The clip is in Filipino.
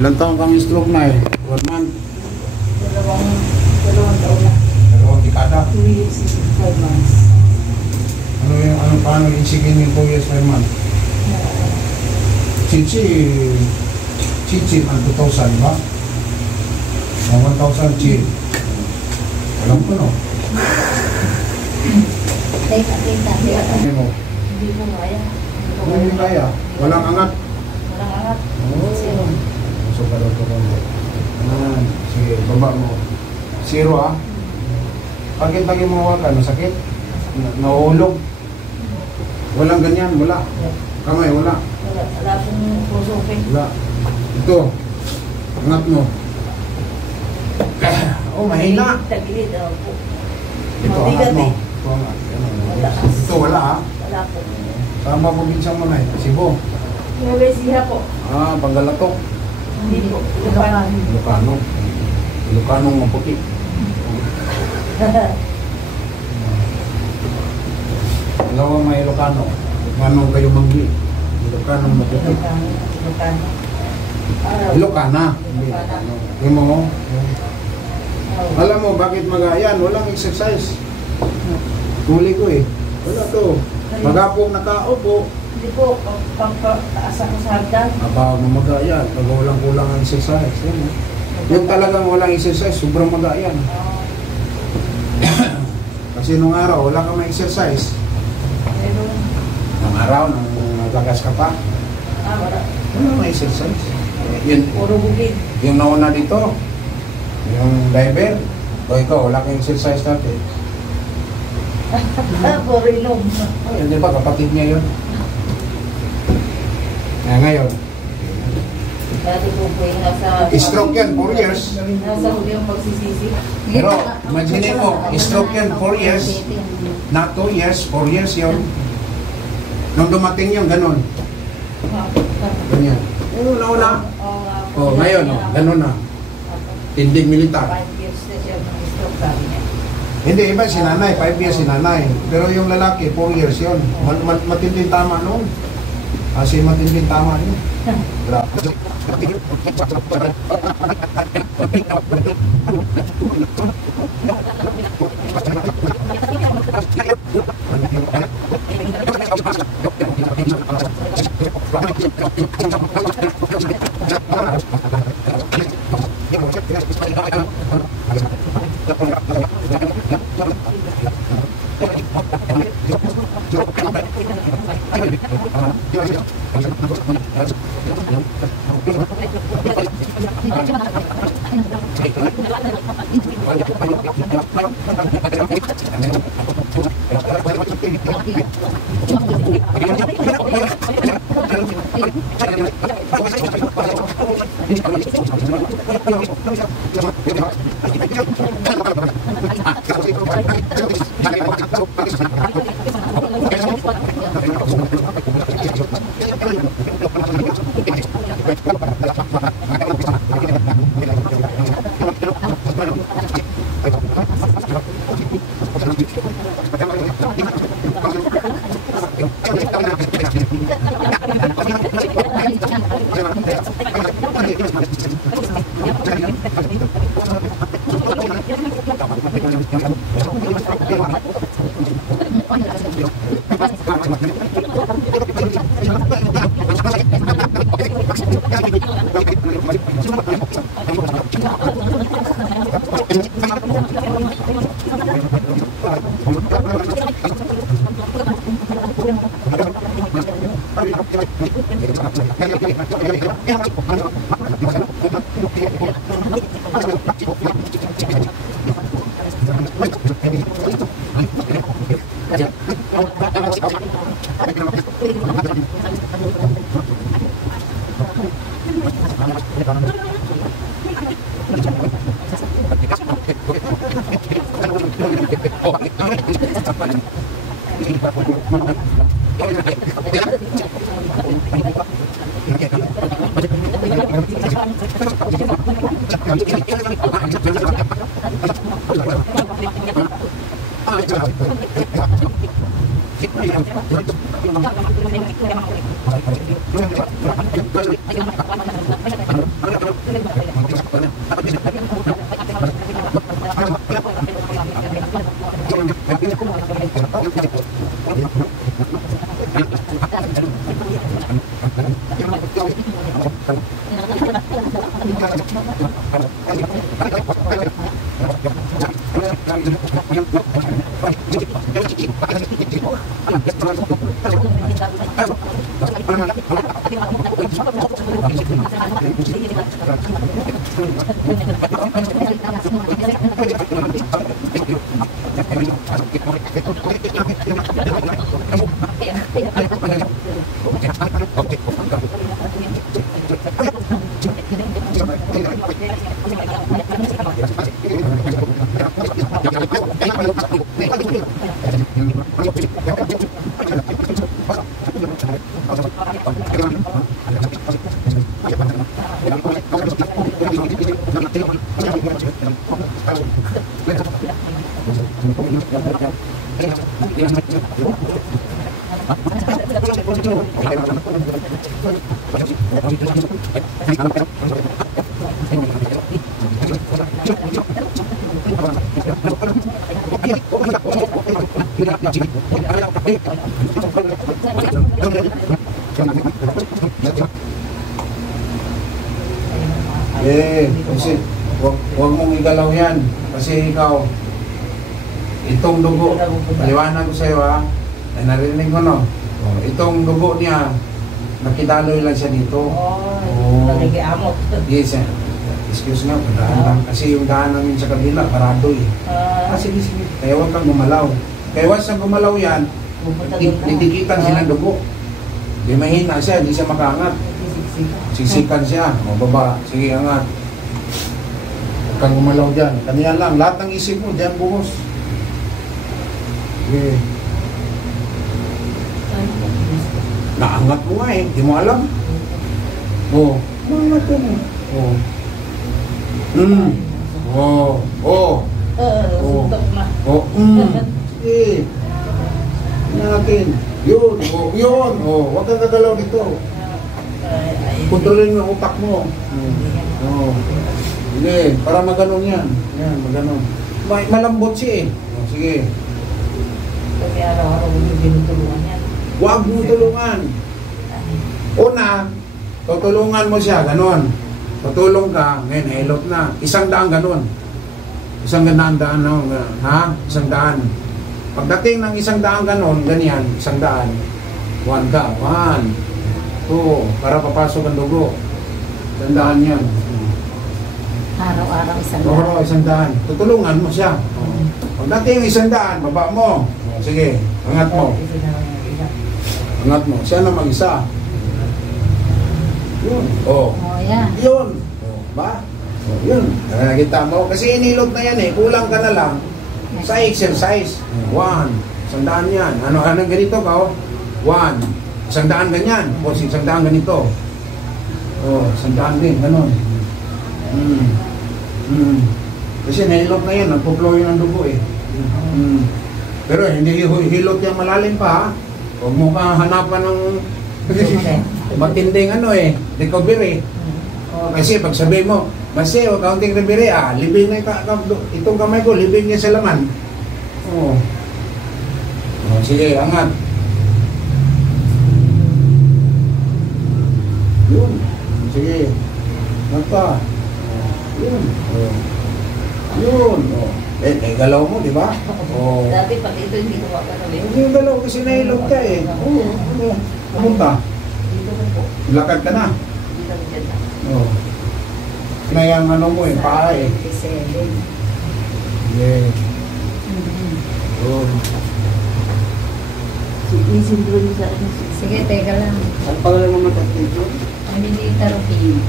Ilang taon kang stroke na eh? 1 month? Dalawang taon na. Dalawang dekada? 2 years and 5 months. Paano insigin yung 2 years, 5 months? Chichi, ang 2,000 ba? Ang 1,000 chi. Alam ko no? Teka. Hindi mo? Hindi ko kaya. Hindi kaya? Walang angat? Walang angat. Oo. Zero. So, pala ito ko. Sige, baba mo. 0 ah? Bakit lagi mo hawakan? Masakit? Nahulog? Walang ganyan, wala. Kamay, wala. Wala akong puso open. Wala. Ito. Angat mo. Oh, mahina. Tagilid. Ito, angat mo. Ito, angat. Ito, wala ah. Wala po. Tama po binsang mo na eh. Sibo. Siha po. Ah, Panggalatok. Hindi po. Ilocano. Ilocano. Ilocanong maputi. Dalawa may Ilocano. Manong kayo manggi. Ilocanong maputi. Ilocano. Ilocana. Hindi mo. Alam mo, bakit magayan? Walang exercise. Huli ko eh. Wala to. Magapong nakaupo. Hindi po. Taas ako sa hagdan. Aba, mamagayan. Pag walang kulang ang exercise. Yan, eh. Yung talagang walang exercise, sobrang magayan. Kasi nung araw, wala ka may exercise. Nung araw, nung naglagas ka pa, Wala. wala may exercise. Yun, Puro bukid. yung nauna dito, yung diver, o ikaw, wala kang exercise dati. Puro ilong. Ayun, di ba, kapatid niya yun. Ngayon, Dati po po yung nasa... stroke yan, 4 years. Nasa huli yung pagsisisi. Pero, imagine mo, stroke yan, 4 years. Not 2 years, 4 years yun. Nung dumating yung ganun. Ganyan. Una. Oh, ngayon, oh, ganun na. Tindig militar. 5 years na siya ng stroke sabi niya. Hindi, iba si nanay, 5 years si nanay. Pero yung lalaki, 4 years yun. Matinding tama noon. Kasi matinding tama yun. Grabe. Kasi huwag mong igalaw yan. Kasi ikaw, itong dugo, paliwanag ko sa'yo ha, ay narinig mo no? Itong dugo niya, nakidaloy lang siya dito. Naligiamot. Yes, excuse nga, padaan lang. Kasi yung daan namin sa kabila, parado eh. Sige, kaya huwag kang gumalaw. Kaya once na gumalaw yan, titikitan silang dugo. Di mahina siya, di siya makaangat. Sisikan siya, mababa. Sige, angat. Huwag kang gumalaw dyan. Kanya lang, lahat ng isip mo, dyan buhos. Okay. Naangat mo nga eh, di mo alam. Oo. Naangat mo. Oo. Oo. Suntok na. Oo. Sige. Natin. Yun. Yun. Huwag kang gagalaw dito. Kontrolin mo ang utak mo. Sige, para maganon yan. Yan, maganon. Malambot siya eh. Sige. Kasi araw-araw yung binutulungan yan. Huwag mo tulungan. Una, tutulungan mo siya, ganon. Tutulong ka, ngayon, nailot na. 100 ganon. 100 no? Ha? 100. Pagdating ng 100 ganon, ganyan, 100. 1 ka. 1. 2, para papasok ang dugo. 100 yan. Araw-araw 100. Oo, 100. Tutulungan mo siya. Pagdating 100, baba mo. Sige, angat mo. Angat mo. Siya na mag-isa. Yun. Yan. Yun. Ba? Yun. Nakita mo. Kasi inilot na yan eh. Kulang ka na lang sa exercise. 1. 100 yan. Ano ganito ka? 1. 100 ganyan. O 100 ganito. 100 din. Ganon. Kasi nailot na yan. Nagpo-flow yun ang dugo eh. Pero hindi hilot yung malalim pa ha. Huwag mo ka hanapan ng matinding recovery. Kasi pag sabihin mo, Masi, o kaunting recovery, libing na itong kamay ko, libing niya sa laman. Sige, angat. Yun. Sige. Angat pa. Yun. Yun. Galaw mo, di ba? Dati pati ito hindi ko makakalabi. Hindi yung galaw kasi nahilog ka eh. Pumunta. Lakad ka na. Kinayang ano mo eh, paa eh. Yeah. Sige, teka lang. Saan pala mo matapito? Hindi therapy.